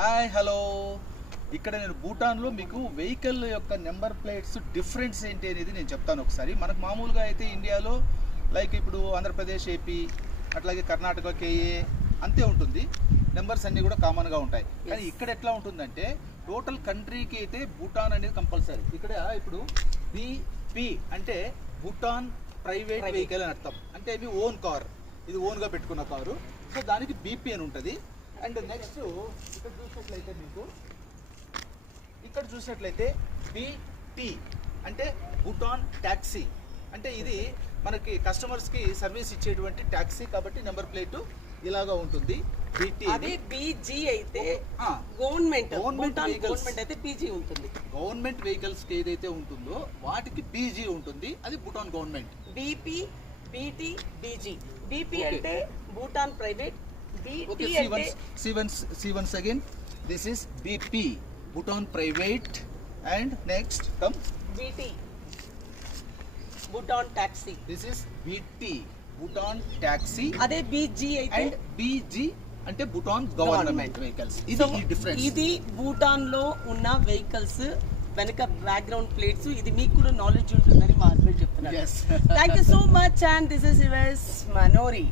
Hi hello, ఇక్కడ నేను భూటాన్లో మీకు వెహికల్ యొక్క నెంబర్ ప్లేట్స్ డిఫరెన్స్ ఏంటి అనేది నేను చెప్తాను ఒకసారి. మనకు మామూలుగా అయితే ఇండియాలో లైక్ ఇప్పుడు ఆంధ్రప్రదేశ్, ఏపీ, అట్లాగే కర్ణాటక, కేఏ అంతే ఉంటుంది. నెంబర్స్ అన్నీ కూడా కామన్గా ఉంటాయి. కానీ ఇక్కడ ఎట్లా ఉంటుందంటే టోటల్ కంట్రీకి అయితే భూటాన్ అనేది కంపల్సరీ. ఇక్కడ ఇప్పుడు బీపీ అంటే భూటాన్ ప్రైవేట్ వెహికల్ అని అర్థం. అంటే ఇవి ఓన్ కార్, ఇది ఓన్గా పెట్టుకున్న కారు. సో దానికి బీపీ అని ఉంటుంది. అండ్ నెక్స్ట్ ఇక్కడ చూసినట్లయితే బీటీ అంటే భూటాన్ ట్యాక్సీ. అంటే ఇది మనకి కస్టమర్స్కి సర్వీస్ ఇచ్చేటువంటి ట్యాక్సీ కాబట్టి నెంబర్ ప్లేట్ ఇలాగా ఉంటుంది. బీటీ అదే బీజీ అయితే గవర్నమెంట్ అయితే పీజీ ఉంటుంది. గవర్నమెంట్ వెహికల్స్ కి ఏదైతే ఉంటుందో వాటికి బీజీ ఉంటుంది, అది Bhutan government. BP, BT, BG. BP అంటే భూటాన్ ప్రైవేట్, బీటీ అంటే see once again, this is BP, Bhutan private, and next come BT, Bhutan taxi. this is BT, Bhutan taxi. అదే బీజీ అయితే and BG అంటే భూటాన్ గవర్నమెంట్ వెహికల్స్. ఇది ఈ difference. ఇది భూటాన్ లో ఉన్న వెహికల్స్ వెనక బ్యాక్గ్రౌండ్ ప్లేట్స్. ఇది మీకు కూడా నాలెడ్జ్ ఉంటుందని మా హస్బెండ్ చెప్తున్నారు. Yes. Thank you so much and this is yours Manori.